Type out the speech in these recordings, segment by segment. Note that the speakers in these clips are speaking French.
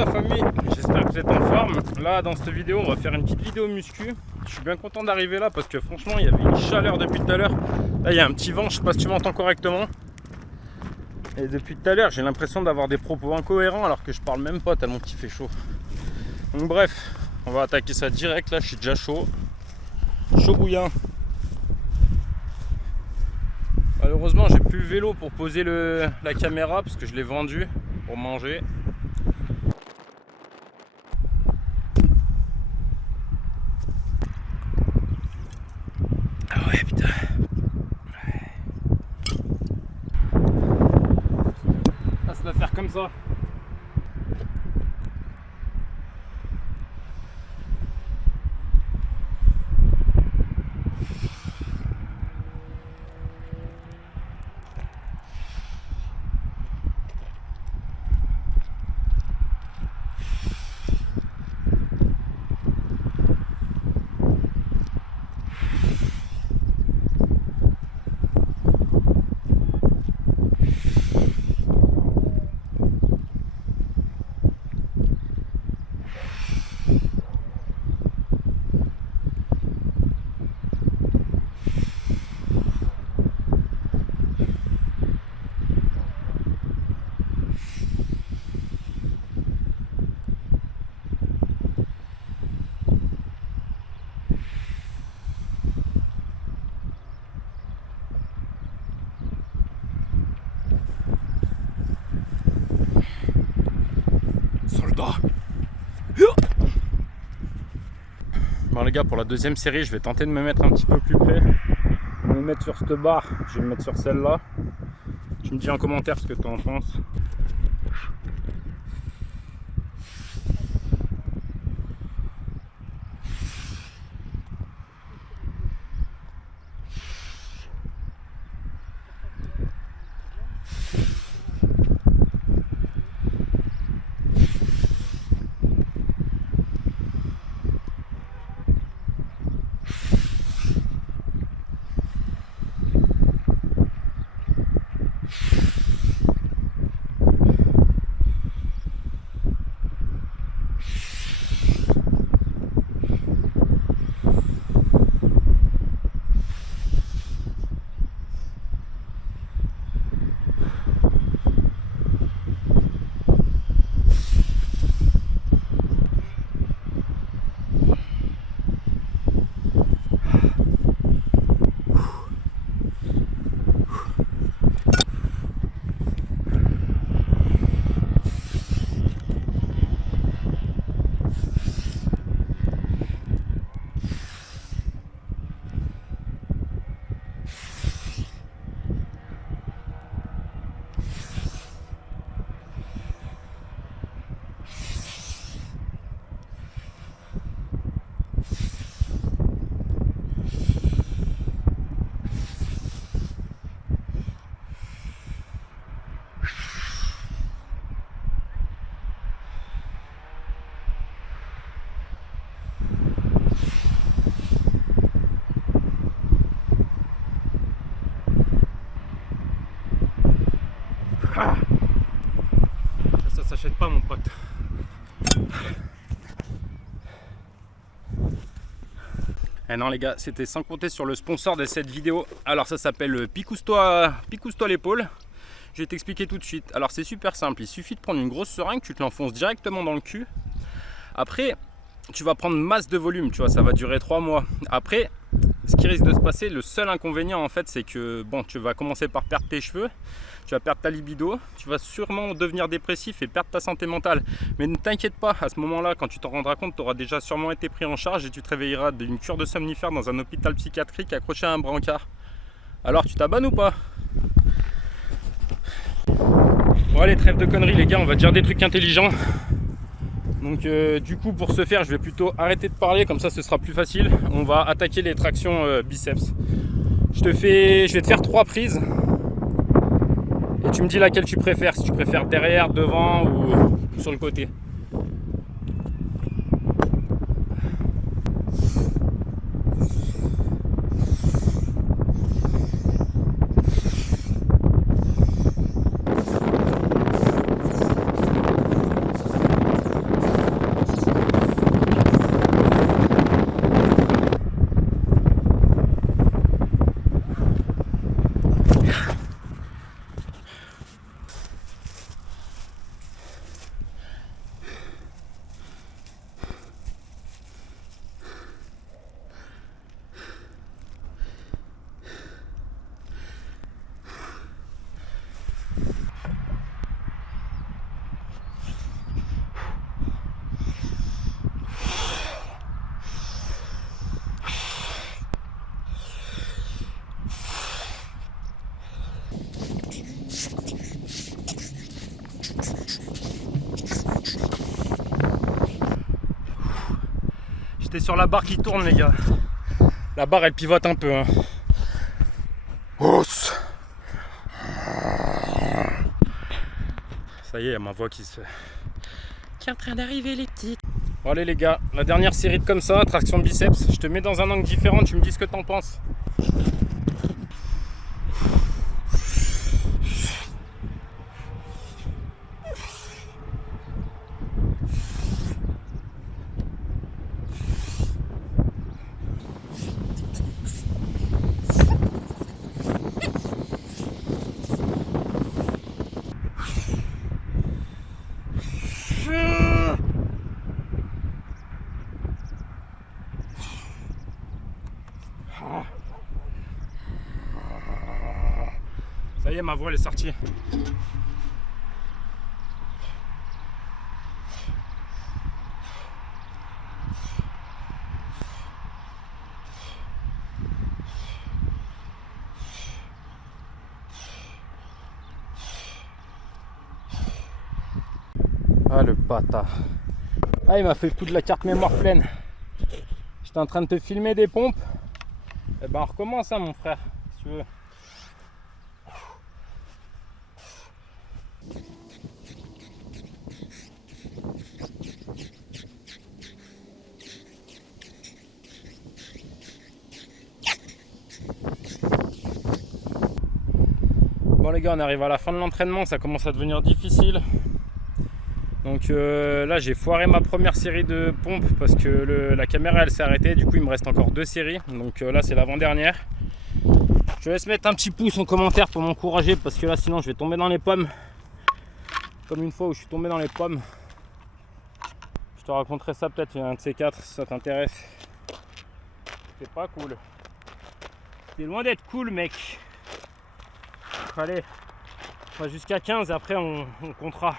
la famille, j'espère que vous êtes en forme. Là dans cette vidéo on va faire une petite vidéo muscu. Je suis bien content d'arriver là parce que franchement il y avait une chaleur depuis tout à l'heure. Là il y a un petit vent, je sais pas si tu m'entends correctement. Et depuis tout à l'heure j'ai l'impression d'avoir des propos incohérents alors que je parle même pas tellement qu'il fait chaud. Donc bref, on va attaquer ça direct. Là je suis déjà chaud. Chaud bouillant. Malheureusement j'ai plus le vélo pour poser la caméra parce que je l'ai vendu pour manger. Ah ouais putain. Ça va faire comme ça. Soldat. Bon les gars, pour la deuxième série je vais tenter de me mettre un petit peu plus près. Je vais me mettre sur cette barre, je vais me mettre sur celle-là. Tu me dis en commentaire ce que tu en penses. Ah, ça s'achète pas mon pote. Eh non les gars, c'était sans compter sur le sponsor de cette vidéo. Alors ça s'appelle Picouse-toi l'épaule. Je vais t'expliquer tout de suite. Alors c'est super simple, il suffit de prendre une grosse seringue, tu te l'enfonces directement dans le cul. Après, tu vas prendre masse de volume, tu vois, ça va durer 3 mois. Après, ce qui risque de se passer, le seul inconvénient en fait, c'est que bon, tu vas commencer par perdre tes cheveux, tu vas perdre ta libido, tu vas sûrement devenir dépressif et perdre ta santé mentale. Mais ne t'inquiète pas, à ce moment-là, quand tu t'en rendras compte, tu auras déjà sûrement été pris en charge et tu te réveilleras d'une cure de somnifère dans un hôpital psychiatrique accroché à un brancard. Alors, tu t'abonnes ou pas? Bon allez, trêve de conneries les gars, on va dire des trucs intelligents. Donc du coup pour ce faire je vais plutôt arrêter de parler, comme ça ce sera plus facile. On va attaquer les tractions biceps. Je vais te faire 3 prises et tu me dis laquelle tu préfères, si tu préfères derrière, devant ou sur le côté. J'étais sur la barre qui tourne, les gars. La barre, elle pivote un peu. Hein. Ça y est, il y a ma voix qui est en train d'arriver, les petites. Bon allez les gars, la dernière série de comme ça, traction de biceps. Je te mets dans un angle différent, tu me dis ce que t'en penses. Ça y est, ma voix elle est sortie. Ah le bâtard. Ah il m'a fait foutre la carte mémoire pleine. J'étais en train de te filmer des pompes. Et ben on recommence hein mon frère, si tu veux. Bon les gars, on arrive à la fin de l'entraînement, ça commence à devenir difficile. Donc là j'ai foiré ma première série de pompes parce que la caméra elle s'est arrêtée, du coup il me reste encore 2 séries. Donc là c'est l'avant-dernière. Je te laisse mettre un petit pouce en commentaire pour m'encourager parce que là sinon je vais tomber dans les pommes. Comme une fois où je suis tombé dans les pommes. Je te raconterai ça peut-être un de ces 4 si ça t'intéresse. C'est pas cool. C'est loin d'être cool mec. Allez, on va jusqu'à 15 et après on comptera.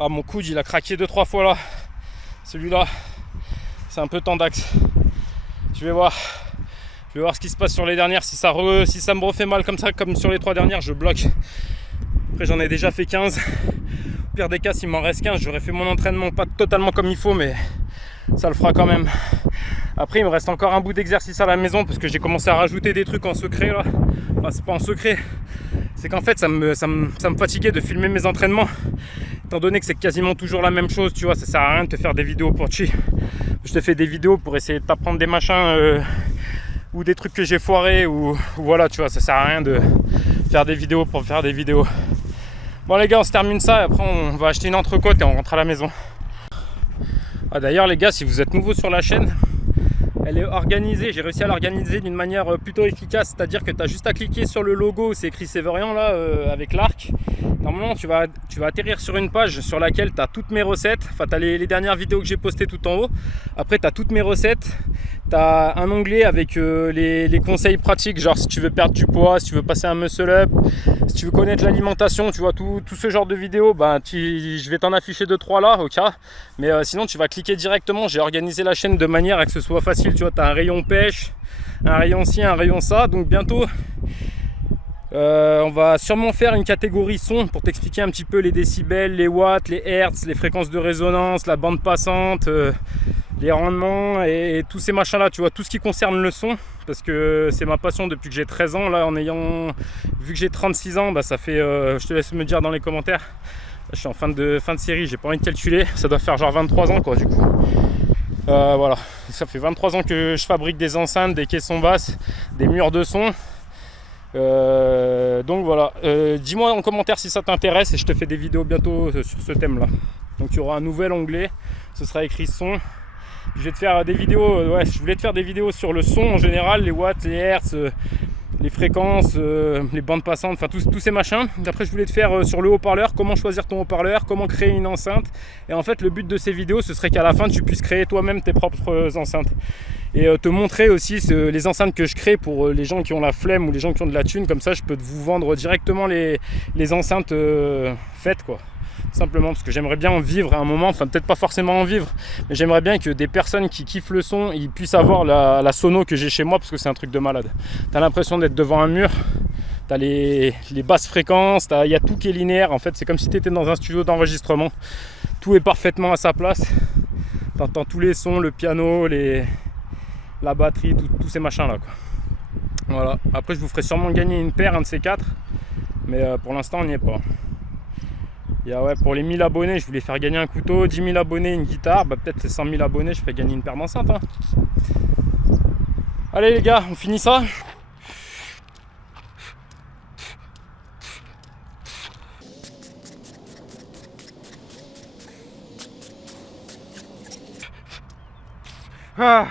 Ah mon coude il a craqué 2-3 fois là. Celui-là c'est un peu tendax. Je vais voir ce qui se passe sur les dernières. Si ça me refait mal comme ça, comme sur les 3 dernières, je bloque. Après j'en ai déjà fait 15. Au pire des cas s'il m'en reste 15, j'aurais fait mon entraînement pas totalement comme il faut, mais ça le fera quand même. Après il me reste encore un bout d'exercice à la maison parce que j'ai commencé à rajouter des trucs en secret là. Enfin c'est pas en secret, c'est qu'en fait ça me fatiguait de filmer mes entraînements. Étant donné que c'est quasiment toujours la même chose, tu vois, ça sert à rien de te faire des vidéos pour chier. Je te fais des vidéos pour essayer de t'apprendre des machins ou des trucs que j'ai foirés ou voilà, tu vois, ça sert à rien de faire des vidéos pour faire des vidéos. Bon les gars, on se termine ça et après on va acheter une entrecôte et on rentre à la maison. Ah, d'ailleurs les gars, si vous êtes nouveau sur la chaîne, elle est organisée, j'ai réussi à l'organiser d'une manière plutôt efficace, c'est-à-dire que tu as juste à cliquer sur le logo où c'est écrit Séverian là avec l'arc. Normalement tu vas atterrir sur une page sur laquelle tu as toutes mes recettes, enfin tu as les dernières vidéos que j'ai postées tout en haut. Après tu as toutes mes recettes, tu as un onglet avec les conseils pratiques, genre si tu veux perdre du poids, si tu veux passer un muscle up, si tu veux connaître l'alimentation, tu vois, tout ce genre de vidéos, ben, je vais t'en afficher 2-3 là au cas, mais sinon tu vas cliquer directement. J'ai organisé la chaîne de manière à que ce soit facile, tu vois, tu as un rayon pêche, un rayon ci, un rayon ça, donc bientôt on va sûrement faire une catégorie son pour t'expliquer un petit peu les décibels, les watts, les hertz, les fréquences de résonance, la bande passante, les rendements et tous ces machins là, tu vois, tout ce qui concerne le son, parce que c'est ma passion depuis que j'ai 13 ans là, vu que j'ai 36 ans, bah ça fait, je te laisse me dire dans les commentaires, là, je suis en fin de série, j'ai pas envie de calculer, ça doit faire genre 23 ans quoi du coup. Voilà, ça fait 23 ans que je fabrique des enceintes, des caissons basses, des murs de son. Donc voilà, dis-moi en commentaire si ça t'intéresse et je te fais des vidéos bientôt sur ce thème là. Donc tu auras un nouvel onglet, ce sera écrit son. Je vais te faire des vidéos, je voulais te faire des vidéos sur le son en général, les watts, les hertz, les fréquences, les bandes passantes, enfin tous ces machins. Après je voulais te faire sur le haut-parleur, comment choisir ton haut-parleur, comment créer une enceinte. Et en fait le but de ces vidéos ce serait qu'à la fin tu puisses créer toi-même tes propres enceintes. Et te montrer aussi les enceintes que je crée pour les gens qui ont la flemme ou les gens qui ont de la thune. Comme ça je peux vous vendre directement les enceintes faites quoi. Simplement parce que j'aimerais bien en vivre à un moment, enfin peut-être pas forcément en vivre, mais j'aimerais bien que des personnes qui kiffent le son, ils puissent avoir la sono que j'ai chez moi, parce que c'est un truc de malade. T'as l'impression d'être devant un mur, t'as les basses fréquences, il y a tout qui est linéaire en fait, c'est comme si t'étais dans un studio d'enregistrement, tout est parfaitement à sa place, t'entends tous les sons, le piano, la batterie, tous ces machins là quoi. Voilà, après je vous ferai sûrement gagner une paire, un de ces quatre, mais pour l'instant on n'y est pas. Et ouais, pour les 1000 abonnés, je voulais faire gagner un couteau, 10 000 abonnés, une guitare, bah peut-être 100 000 abonnés, je ferai gagner une paire d'enceintes. Hein. Allez les gars, on finit ça. Ah.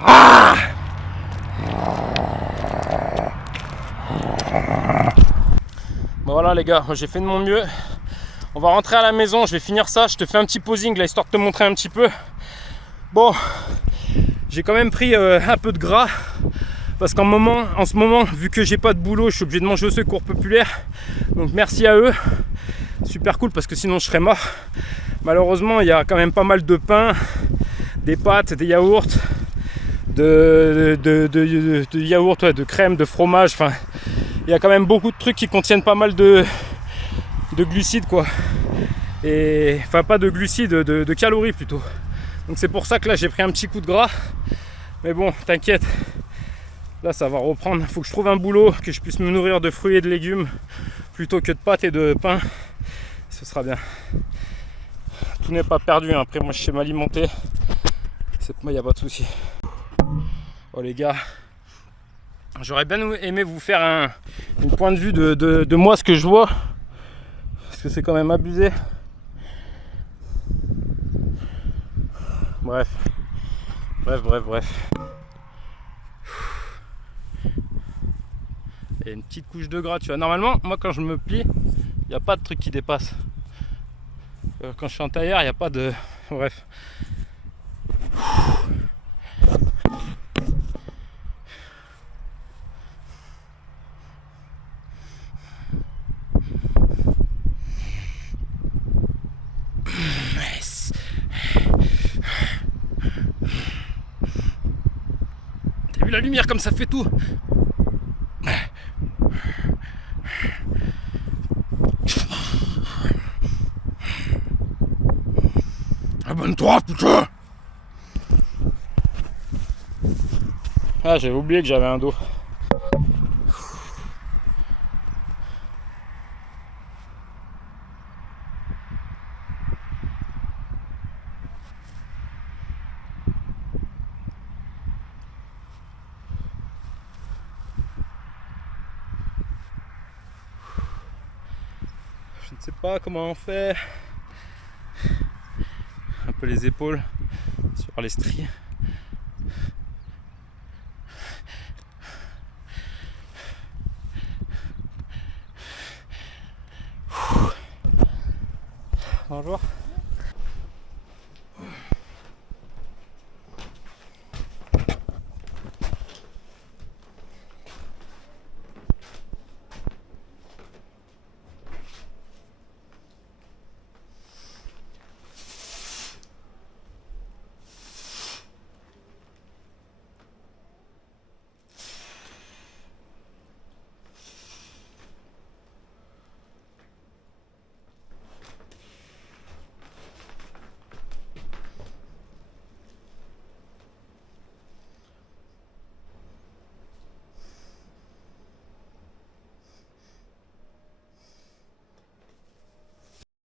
Ah. Bon voilà les gars, j'ai fait de mon mieux. On va rentrer à la maison, je vais finir ça. Je te fais un petit posing là, histoire de te montrer un petit peu. Bon, j'ai quand même pris un peu de gras. Parce qu'en ce moment, vu que j'ai pas de boulot, je suis obligé de manger au Secours Populaire. Donc merci à eux. Super cool parce que sinon je serais mort. Malheureusement, il y a quand même pas mal de pain, des pâtes, des yaourts, de yaourts, ouais, de crème, de fromage. Enfin, il y a quand même beaucoup de trucs qui contiennent pas mal de glucides quoi. Et enfin pas de glucides, de calories plutôt. Donc c'est pour ça que là j'ai pris un petit coup de gras. Mais bon, t'inquiète. Là ça va reprendre. Faut que je trouve un boulot, que je puisse me nourrir de fruits et de légumes plutôt que de pâtes et de pain. Ce sera bien. Tout n'est pas perdu. Hein. Après moi je sais m'alimenter. Moi il n'y a pas de souci. Oh les gars. J'aurais bien aimé vous faire un point de vue de moi, ce que je vois. Parce que c'est quand même abusé. Bref. Il y a une petite couche de gras, tu vois. Normalement, moi quand je me plie, il n'y a pas de truc qui dépasse. Quand je suis en tailleur, il n'y a pas de... Bref. T'as vu la lumière comme ça fait tout? Abonne-toi putain! Ah, j'avais oublié que j'avais un dos. Je ne sais pas comment on fait. Un peu les épaules sur les stries.